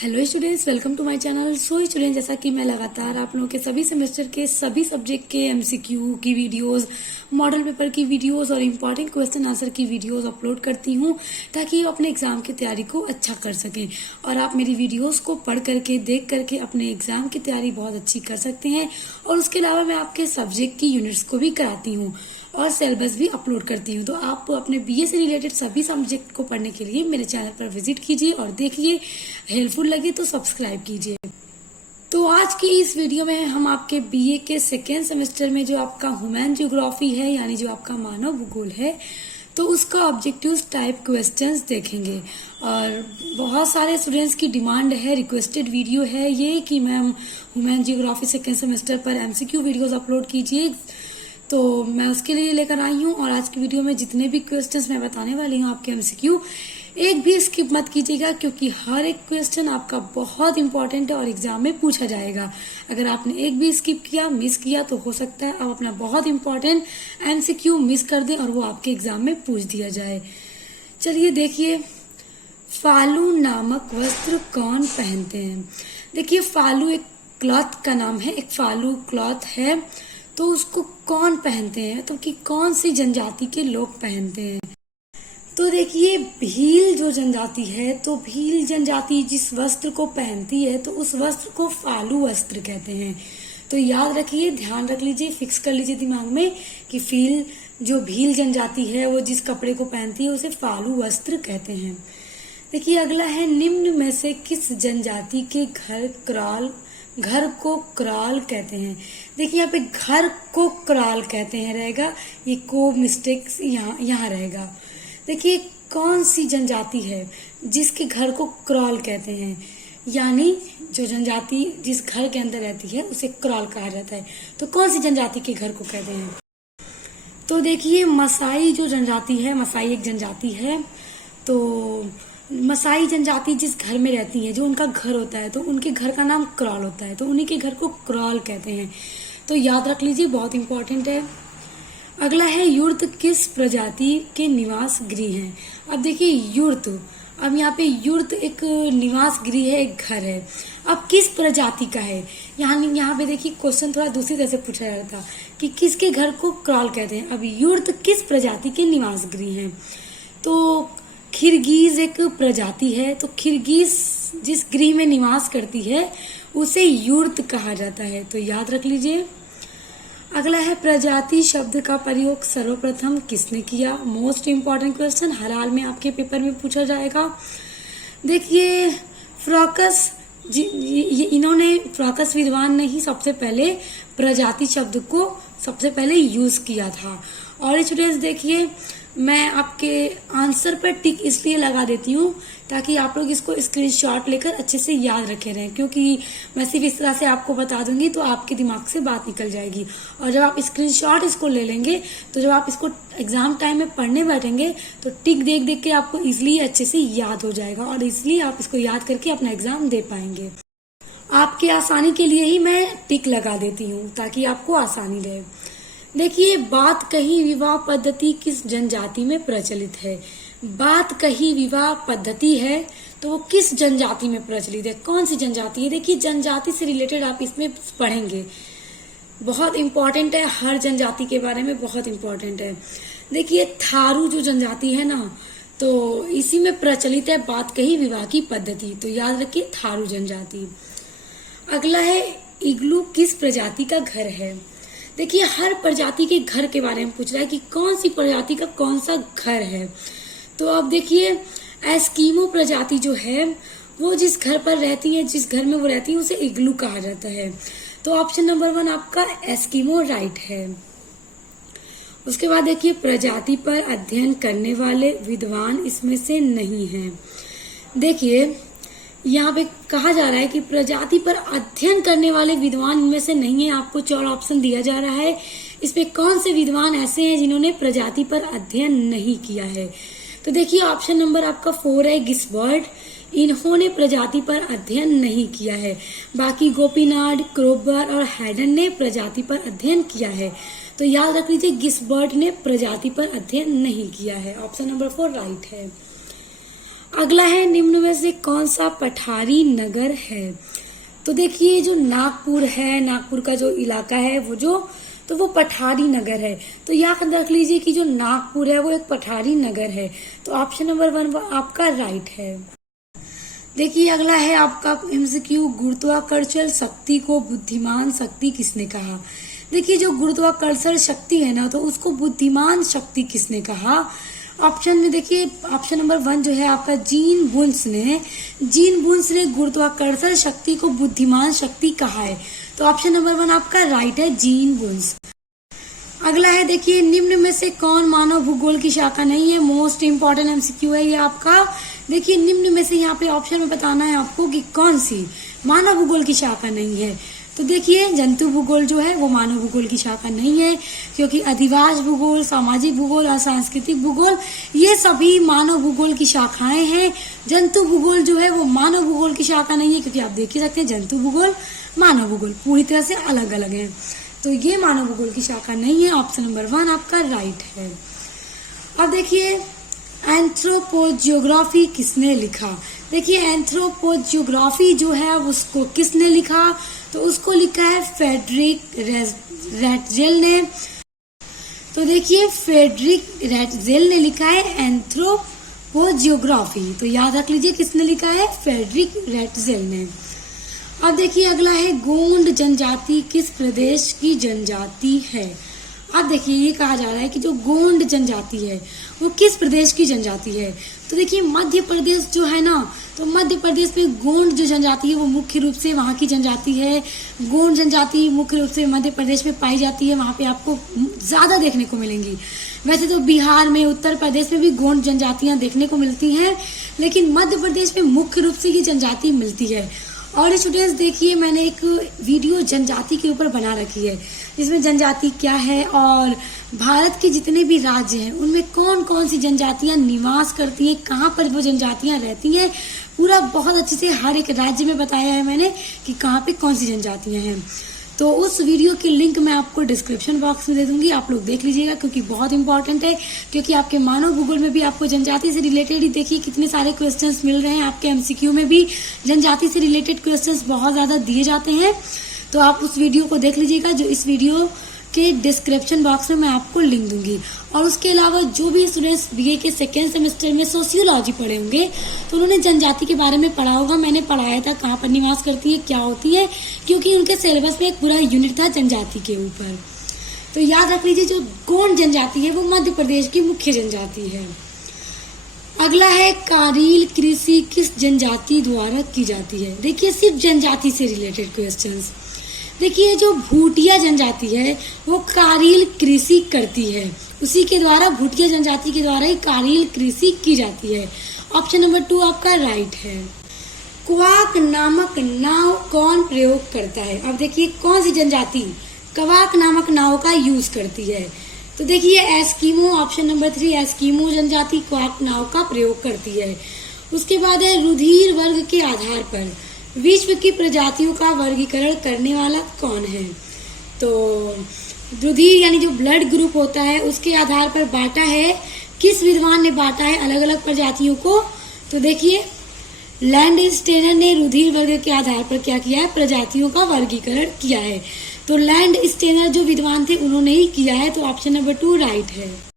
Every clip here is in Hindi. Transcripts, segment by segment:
Hello students, welcome to my channel. So student, जैसा कि मैं लगातार आप लोगों के सभी सेमेस्टर के सभी सब्जेक्ट के एमसीक्यू की वीडियोस, मॉडल पेपर की वीडियोस और इम्पॉर्टेंट क्वेश्चन आंसर की वीडियोस अपलोड करती हूं ताकि आप अपने एग्जाम की तैयारी को अच्छा कर सकें और आप मेरी वीडियोस को पढ़ करके देख करके अपने एग्जाम की तैयारी बहुत अच्छी कर सकते हैं। और उसके अलावा मैं आपके सब्जेक्ट की यूनिट्स को भी कराती हूँ और सिलेबस भी अपलोड करती हूँ। तो आप अपने बीए से रिलेटेड सभी सब्जेक्ट को पढ़ने के लिए मेरे चैनल पर विजिट कीजिए और देखिए। हेल्पफुल लगे तो सब्सक्राइब कीजिए। तो आज की इस वीडियो में हम आपके बीए के सेकेंड सेमेस्टर में जो आपका ह्यूमन ज्योग्राफी है, यानी जो आपका मानव भूगोल है, तो उसका ऑब्जेक्टिव टाइप क्वेश्चंस देखेंगे। और बहुत सारे स्टूडेंट्स की डिमांड है, रिक्वेस्टेड वीडियो है ये कि ma'am human geography second semester पर एमसीक्यू वीडियोस अपलोड कीजिए। तो मैं उसके लिए लेकर आई हूँ और आज की वीडियो में जितने भी क्वेश्चंस मैं बताने वाली हूँ आपके एमसीक्यू, एक भी स्किप मत कीजिएगा क्योंकि हर एक क्वेश्चन आपका बहुत इंपॉर्टेंट है और एग्जाम में पूछा जाएगा। अगर आपने एक भी स्किप किया, मिस किया, तो हो सकता है आप अपना बहुत इंपॉर्टेंट एमसीक्यू मिस कर दें और वो आपके एग्जाम में पूछ दिया जाए। चलिए देखिए, फालू नामक वस्त्र कौन पहनते हैं। देखिए, फालू एक क्लॉथ का नाम है, एक फालू क्लॉथ है। तो उसको कौन पहनते हैं, तो कि कौन सी जनजाति के लोग पहनते हैं। तो देखिए, भील जो जनजाति है, तो भील जनजाति जिस वस्त्र को पहनती है तो उस वस्त्र को फालू वस्त्र कहते हैं। तो याद रखिए, ध्यान रख लीजिए, फिक्स कर लीजिए दिमाग में कि जो भील जनजाति है वो जिस कपड़े को पहनती है उसे फालू वस्त्र कहते हैं। देखिए, अगला है, निम्न में से किस जनजाति के घर को क्राल कहते हैं। देखिए, यहाँ पे घर को क्राल कहते हैं रहेगा, ये को मिस्टेक यहाँ रहेगा। देखिए, कौन सी जनजाति है जिसके घर को क्रॉल कहते हैं, यानी जो जनजाति जिस घर के अंदर रहती है उसे क्रॉल कहा जाता है। तो कौन सी जनजाति के घर को कहते हैं। तो देखिए, मसाई जो जनजाति है, मसाई एक जनजाति है। तो मसाई जनजाति जिस घर में रहती है, जो उनका घर होता है, तो उनके घर का नाम क्रॉल होता है, तो उन्हीं के घर को क्रॉल कहते हैं। तो याद रख लीजिए, बहुत इंपॉर्टेंट है। अगला है, युर्त किस प्रजाति के निवास गृह हैं। अब देखिए, युर्त, अब यहाँ पे युर्त एक निवास गृह है, एक घर है। अब किस प्रजाति का है, यहाँ पे देखिए क्वेश्चन थोड़ा दूसरी तरह से पूछा जा रहा था कि किसके घर को क्रॉल कहते हैं। अब युर्त किस प्रजाति के निवास गृह हैं। तो खिरगीज एक प्रजाति है, तो खिरगीज जिस गृह में निवास करती है उसे युर्त कहा जाता है। तो याद रख लीजिए। अगला है, प्रजाति शब्द का प्रयोग सर्वप्रथम किसने किया। मोस्ट इंपॉर्टेंट क्वेश्चन, हर हाल में आपके पेपर में पूछा जाएगा। देखिए, फ्रॉकस इन्होंने, फ्रॉकस विद्वान ने ही सबसे पहले प्रजाति शब्द को सबसे पहले यूज किया था। और स्टूडेंट्स देखिए, मैं आपके आंसर पर टिक इसलिए लगा देती हूँ ताकि आप लोग इसको स्क्रीनशॉट लेकर अच्छे से याद रखे रहें, क्योंकि मैं सिर्फ इस तरह से आपको बता दूंगी तो आपके दिमाग से बात निकल जाएगी। और जब आप स्क्रीनशॉट इसको ले लेंगे तो जब आप इसको एग्जाम टाइम में पढ़ने बैठेंगे तो टिक देख देख के आपको इसलिए अच्छे से याद हो जाएगा और इसलिए आप इसको याद करके अपना एग्जाम दे पाएंगे। आपके आसानी के लिए ही मैं टिक लगा देती हूँ ताकि आपको आसानी रहे। देखिए, बात कही विवाह पद्धति किस जनजाति में प्रचलित है। बात कही विवाह पद्धति है तो वो किस जनजाति में प्रचलित है, कौन सी जनजाति है। देखिए, जनजाति से रिलेटेड आप इसमें पढ़ेंगे, बहुत इंपॉर्टेंट है, हर जनजाति के बारे में बहुत इंपॉर्टेंट है। देखिए, थारू जो जनजाति है ना, तो इसी में प्रचलित है बात कही विवाह की पद्धति। तो याद रखिए, थारू जनजाति। अगला है, इग्लू किस प्रजाति का घर है। देखिए, हर प्रजाति के घर के बारे में पूछ रहा है कि कौन सी प्रजाति का कौन सा घर है। तो अब देखिए, एस्कीमो प्रजाति जो है वो जिस घर पर रहती है, जिस घर में वो रहती है उसे इग्लू कहा जाता है। तो ऑप्शन नंबर 1 आपका एस्कीमो राइट है। उसके बाद देखिए, प्रजाति पर अध्ययन करने वाले विद्वान इसमें से नहीं हैं। देखिए, यहाँ पे कहा जा रहा है कि प्रजाति पर अध्ययन करने वाले विद्वान इनमें से नहीं है। आपको 4 ऑप्शन दिया जा रहा है, इसमें कौन से विद्वान ऐसे हैं जिन्होंने प्रजाति पर अध्ययन नहीं किया है। तो देखिए, ऑप्शन नंबर आपका 4 है, गिसबर्ट, इन्होंने प्रजाति पर अध्ययन नहीं किया है। बाकी गोपीनाथ, क्रोबर और हैडन ने प्रजाति पर अध्ययन किया है। तो याद रख लीजिए, गिसबर्ट ने प्रजाति पर अध्ययन नहीं किया है। ऑप्शन नंबर 4 राइट है। अगला है निम्न में से कौन सा पठारी नगर है। तो देखिए जो नागपुर है, नागपुर का जो इलाका है वो पठारी नगर है। तो याद रख लीजिए कि जो नागपुर है वो एक पठारी नगर है। तो ऑप्शन नंबर 1 आपका राइट है। देखिए अगला है आपका एमसीक्यू, गुरुत्वाकर्षण शक्ति को बुद्धिमान शक्ति किसने कहा। देखिए जो गुरुत्वाकर्षण शक्ति है ना, तो उसको बुद्धिमान शक्ति किसने कहा। ऑप्शन में देखिए ऑप्शन नंबर 1 जो है आपका जीन बुन्स ने गुरुत्वाकर्षण शक्ति को बुद्धिमान शक्ति कहा है। तो ऑप्शन नंबर 1 आपका राइट है, जीन बुन्स। अगला है देखिए निम्न में से कौन मानव भूगोल की शाखा नहीं है। मोस्ट इंपॉर्टेंट एमसीक्यू है ये आपका। देखिए निम्न में से यहाँ पे ऑप्शन में बताना है आपको कि कौन सी मानव भूगोल की शाखा नहीं है। तो देखिए जंतु भूगोल जो है वो मानव भूगोल की शाखा नहीं है, क्योंकि अधिवास भूगोल, सामाजिक भूगोल और सांस्कृतिक भूगोल ये सभी मानव भूगोल की शाखाएं हैं। जंतु भूगोल जो है वो मानव भूगोल की शाखा नहीं है, क्योंकि आप देख ही सकते हैं जंतु भूगोल मानव भूगोल पूरी तरह से अलग अलग है। तो ये मानव भूगोल की शाखा नहीं है। ऑप्शन नंबर 1 आपका राइट है। अब देखिए एंथ्रोपोजियोग्राफी किसने लिखा। देखिए एंथ्रोपोजियोग्राफी जो है उसको किसने लिखा, तो उसको लिखा है फ्रेडरिक रैटजेल ने। तो देखिए फ्रेडरिक रैटजेल ने लिखा है एंथ्रोपोजियोग्राफी। तो याद रख लीजिए किसने लिखा है, फ्रेडरिक रैटजेल ने। अब देखिए अगला है गोंड जनजाति किस प्रदेश की जनजाति है। अब देखिए ये कहा जा रहा है कि जो गोंड जनजाति है वो किस प्रदेश की जनजाति है। तो देखिए मध्य प्रदेश जो है ना, तो मध्य प्रदेश में गोंड जो जनजाति है वो मुख्य रूप से वहाँ की जनजाति है। गोंड जनजाति मुख्य रूप से मध्य प्रदेश में पाई जाती है, वहाँ पे आपको ज्यादा देखने को मिलेंगी। वैसे तो बिहार में, उत्तर प्रदेश में भी गोंड जनजातियां देखने को मिलती हैं, लेकिन मध्य प्रदेश में मुख्य रूप से ये जनजाति मिलती है। और स्टूडेंट्स देखिए मैंने एक वीडियो जनजाति के ऊपर बना रखी है, जिसमें जनजाति क्या है और भारत के जितने भी राज्य हैं उनमें कौन कौन सी जनजातियां निवास करती हैं, कहाँ पर वो जनजातियां रहती हैं, पूरा बहुत अच्छे से हर एक राज्य में बताया है मैंने कि कहाँ पे कौन सी जनजातियां हैं। तो उस वीडियो की लिंक मैं आपको डिस्क्रिप्शन बॉक्स में दे दूंगी, आप लोग देख लीजिएगा, क्योंकि बहुत इंपॉर्टेंट है। क्योंकि आपके मानव भूगोल में भी आपको जनजाति से रिलेटेड ही देखिए कितने सारे क्वेश्चंस मिल रहे हैं। आपके एमसीक्यू में भी जनजाति से रिलेटेड क्वेश्चंस बहुत ज्यादा दिए जाते हैं। तो आप उस वीडियो को देख लीजिएगा, जो इस वीडियो के डिस्क्रिप्शन बॉक्स में मैं आपको लिंक दूंगी। और उसके अलावा जो भी स्टूडेंट्स बीए के सेकेंड सेमेस्टर में सोशियोलॉजी पढ़े होंगे तो उन्होंने जनजाति के बारे में पढ़ा होगा। मैंने पढ़ाया था कहाँ पर निवास करती है, क्या होती है, क्योंकि उनके सिलेबस में एक पूरा यूनिट था जनजाति के ऊपर। तो याद रख लीजिए जो गोंड जनजाति है वो मध्य प्रदेश की मुख्य जनजाति है। अगला है कारील कृषि किस जनजाति द्वारा की जाती है। देखिए सिर्फ जनजाति से रिलेटेड क्वेश्चंस। देखिए जो भूटिया जनजाति है वो कारील कृषि करती है, उसी के द्वारा भूटिया जनजाति के द्वारा ही कारील कृषि की जाती है। ऑप्शन नंबर 2 आपका राइट है। क्वाक नामक नाव कौन प्रयोग करता है। अब देखिए कौन सी जनजाति क्वाक नामक नाव का यूज करती है। तो देखिए एस्किमो, ऑप्शन नंबर 3 एस्किमो जनजाति क्वाक नाव का प्रयोग करती है। उसके बाद है रुधिर वर्ग के आधार पर विश्व की प्रजातियों का वर्गीकरण करने वाला कौन है। तो रुधिर यानी जो ब्लड ग्रुप होता है उसके आधार पर बांटा है, किस विद्वान ने बांटा है अलग अलग प्रजातियों को। तो देखिए लैंडस्टेनर ने रुधिर वर्ग के आधार पर क्या किया है, प्रजातियों का वर्गीकरण किया है। तो लैंडस्टेनर जो विद्वान थे उन्होंने ही किया है। तो ऑप्शन नंबर 2 राइट है।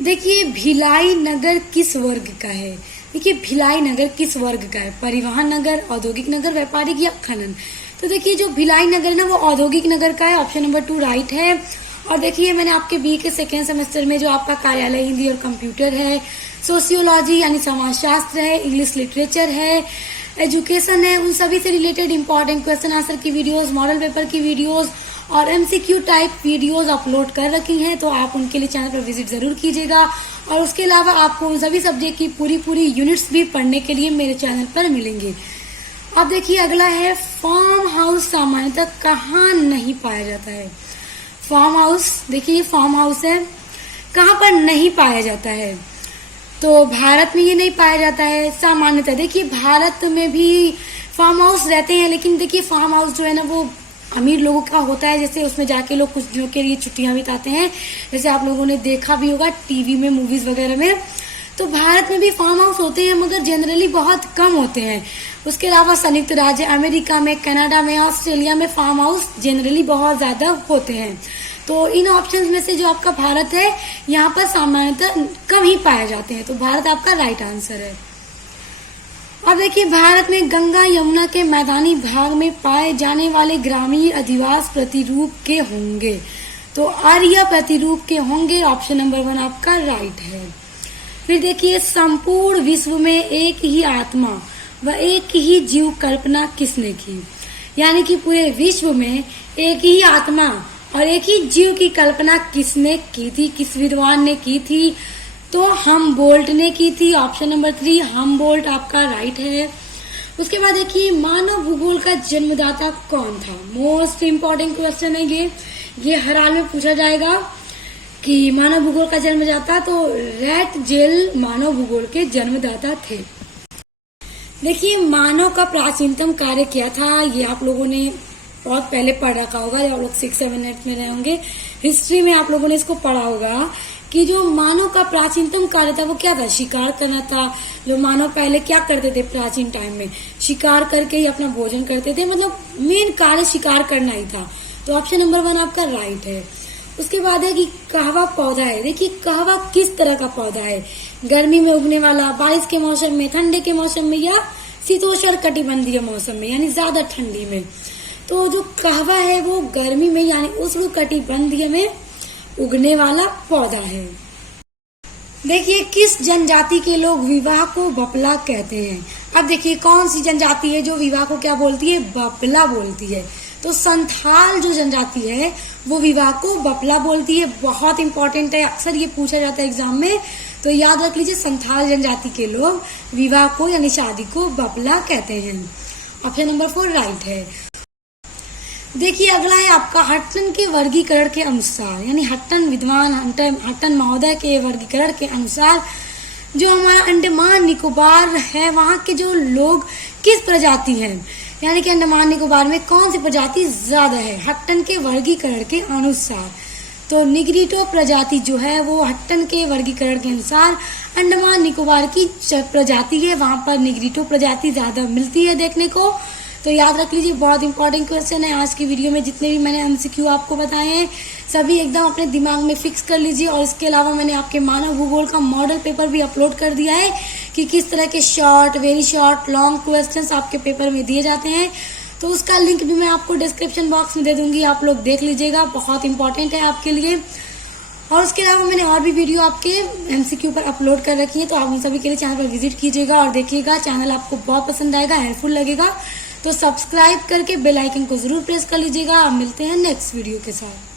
देखिए भिलाई नगर किस वर्ग का है। देखिए भिलाई नगर किस वर्ग का है, परिवहन नगर, औद्योगिक नगर, व्यापारिक या खनन। तो देखिए जो भिलाई नगर है ना वो औद्योगिक नगर का है। ऑप्शन नंबर 2 राइट है। और देखिए मैंने आपके बी के सेकेंड सेमेस्टर में जो आपका कार्यालय हिंदी और कंप्यूटर है, सोशियोलॉजी यानी समाजशास्त्र है, इंग्लिश लिटरेचर है, एजुकेशन है, उन सभी से रिलेटेड इंपॉर्टेंट क्वेश्चन आंसर की वीडियोस, मॉडल पेपर की वीडियोस और एमसीक्यू टाइप वीडियोस अपलोड कर रखी हैं। तो आप उनके लिए चैनल पर विजिट जरूर कीजिएगा। और उसके अलावा आपको उन सभी सब्जेक्ट की पूरी यूनिट्स भी पढ़ने के लिए मेरे चैनल पर मिलेंगे। अब देखिए अगला है फार्म हाउस सामान्यतः कहाँ नहीं पाया जाता है। फार्म हाउस, देखिए फार्म हाउस है, कहाँ पर नहीं पाया जाता है। तो भारत में ये नहीं पाया जाता है सामान्यतः। देखिए भारत में भी फार्म हाउस रहते हैं, लेकिन देखिए फार्म हाउस जो है ना वो अमीर लोगों का होता है, जैसे उसमें जाके लोग कुछ दिनों के लिए छुट्टियां बिताते हैं, जैसे आप लोगों ने देखा भी होगा टीवी में, मूवीज वगैरह में। तो भारत में भी फार्म हाउस होते हैं मगर जनरली बहुत कम होते हैं। उसके अलावा संयुक्त राज्य अमेरिका में, कनाडा में, ऑस्ट्रेलिया में फार्म हाउस जनरली बहुत ज्यादा होते हैं। तो इन ऑप्शंस में से जो आपका भारत है यहाँ पर सामान्यतः कम ही पाए जाते हैं, तो भारत आपका राइट आंसर है। अब देखिए, भारत में गंगा यमुना के मैदानी भाग में पाए जाने वाले ग्रामीण अधिवास प्रतिरूप के होंगे, तो आर्य प्रतिरूप के होंगे। ऑप्शन नंबर 1 आपका राइट है। फिर देखिए, संपूर्ण विश्व में एक ही आत्मा व एक ही जीव कल्पना किसने की? यानी कि पूरे विश्व में एक ही आत्मा और एक ही जीव की कल्पना किसने की थी, किस विद्वान ने की थी? तो हमबोल्ट ने की थी। ऑप्शन नंबर 3 हमबोल्ट आपका राइट है। उसके बाद देखिए, मानव भूगोल का जन्मदाता कौन था? मोस्ट इम्पोर्टेंट क्वेश्चन है ये हर हाल में पूछा जाएगा कि मानव भूगोल का जन्मदाता, तो रैट जेल मानव भूगोल के जन्मदाता थे। देखिए, मानव का प्राचीनतम कार्य क्या था, ये आप लोगों ने बहुत पहले पढ़ रखा होगा, जब आप लोग 6-7 में रहे होंगे, हिस्ट्री में आप लोगों ने इसको पढ़ा होगा कि जो मानव का प्राचीनतम कार्य था वो क्या था? शिकार करना था। जो मानव पहले क्या करते थे प्राचीन टाइम में? शिकार करके ही अपना भोजन करते थे, मतलब मेन कार्य शिकार करना ही था। तो ऑप्शन नंबर 1 आपका राइट है। उसके बाद है कि कहवा पौधा है। देखिए, कहवा किस तरह का पौधा है? गर्मी में उगने वाला, बारिश के मौसम में, ठंडे के मौसम में, या शीतोष्ण कटिबंधीय मौसम में यानी ज्यादा ठंडी में? तो जो कहवा है वो गर्मी में यानी उष्ण कटिबंधीय में उगने वाला पौधा है। देखिए, किस जनजाति के लोग विवाह को बपला कहते हैं? अब देखिए, कौन सी जनजाति है जो विवाह को क्या बोलती है? बपला बोलती है। तो संथाल जो जनजाति है वो विवाह को बपला बोलती है। बहुत इंपॉर्टेंट है, अक्सर ये पूछा जाता है एग्जाम में, तो याद रख लीजिए, संथाल जनजाति के लोग विवाह को यानी शादी को बपला कहते हैं। ऑप्शन नंबर 4 राइट है। देखिए, अगला है आपका हट्टन के वर्गीकरण के अनुसार, यानी हट्टन विद्वान हट्टन महोदय के वर्गीकरण के अनुसार जो हमारा अंडमान निकोबार है वहाँ के जो लोग किस प्रजाति हैं, यानी कि अंडमान निकोबार में कौन सी प्रजाति ज्यादा है हट्टन के वर्गीकरण के अनुसार? तो निग्रिटो प्रजाति जो है वो हट्टन के वर्गीकरण के अनुसार अंडमान निकोबार की प्रजाति है, वहां पर निग्रिटो प्रजाति ज्यादा मिलती है देखने को। तो याद रख लीजिए, बहुत इंपॉर्टेंट क्वेश्चन है। आज की वीडियो में जितने भी मैंने एमसीक्यू आपको बताए हैं सभी एकदम अपने दिमाग में फिक्स कर लीजिए। और इसके अलावा मैंने आपके मानव भूगोल का मॉडल पेपर भी अपलोड कर दिया है कि किस तरह के short, very short, long questions आपके पेपर में दिए जाते हैं। तो उसका लिंक भी मैं आपको डिस्क्रिप्शन बॉक्स में दे दूंगी, आप लोग देख लीजिएगा, बहुत इंपॉर्टेंट है आपके लिए। और उसके अलावा मैंने और भी वीडियो आपके एमसीक्यू पर अपलोड कर रखी है, तो आप उन सभी के लिए चैनल पर विजिट कीजिएगा और देखिएगा। चैनल आपको बहुत पसंद आएगा, हेल्पफुल लगेगा, तो सब्सक्राइब करके बेल आइकन को जरूर प्रेस कर लीजिएगा। मिलते हैं नेक्स्ट वीडियो के साथ।